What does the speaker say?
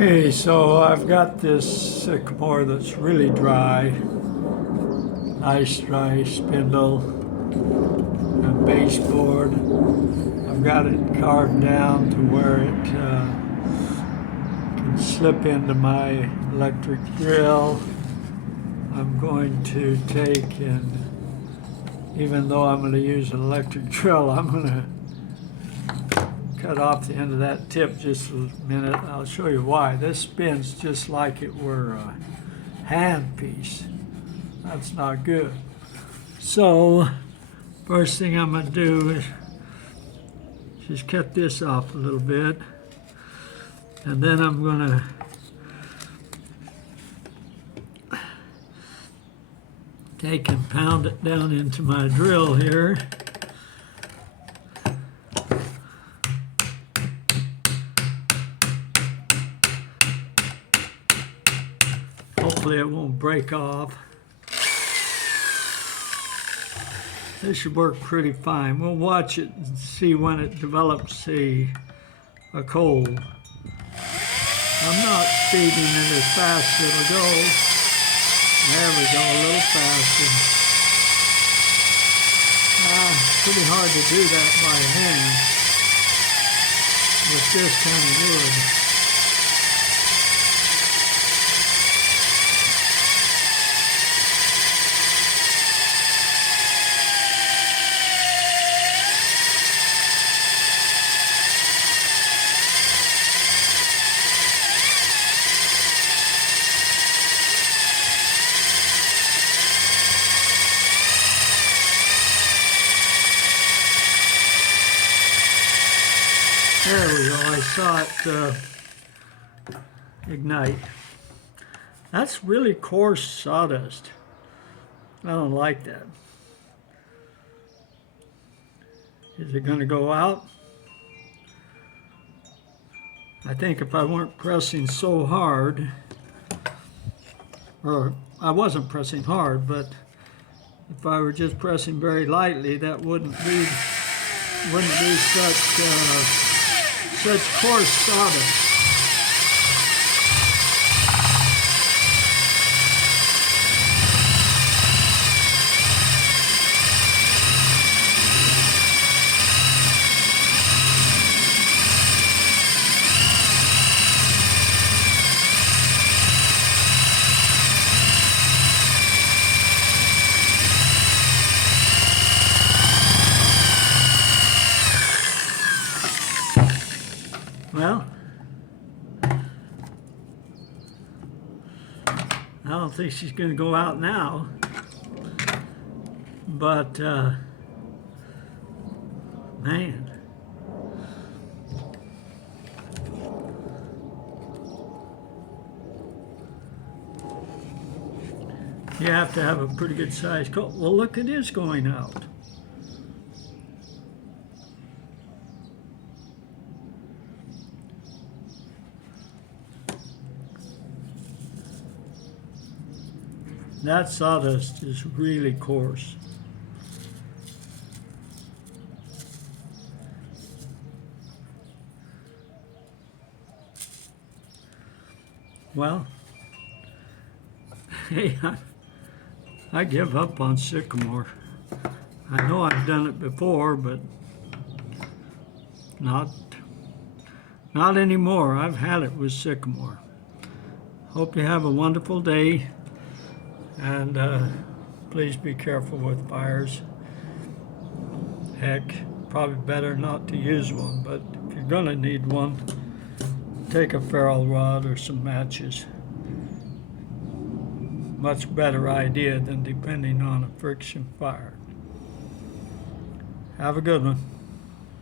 Okay, so I've got this sycamore that's really dry, nice dry spindle and baseboard. I've got it carved down to where it can slip into my electric drill. I'm going to take and, even though I'm going to use an electric drill, I'm going to cut off the end of that tip just a minute. I'll show you why. This spins just like it were a hand piece. That's not good. So first thing I'm going to do is just cut this off a little bit, and then I'm going to take and pound it down into my drill here. Hopefully it won't break off. This should work pretty fine. We'll watch it and see when it develops a cold. I'm not speeding it as fast as it'll go. There we go, a little faster. Pretty hard to do that by hand with this kind of wood. There we go, I saw it ignite. That's really coarse sawdust. I don't like that. Is it going to go out? I think if I weren't pressing so hard, or I wasn't pressing hard, but if I were just pressing very lightly, that wouldn't be such coarse sawdust. Well, I don't think she's going to go out now, but man, you have to have a pretty good size coat. Well, look, it is going out. That sawdust is really coarse. Well, hey, I give up on sycamore. I know I've done it before, but not anymore. I've had it with sycamore. Hope you have a wonderful day. And please be careful with fires. Heck, probably better not to use one, but if you're gonna need one, take a ferrule rod or some matches. Much better idea than depending on a friction fire. Have a good one.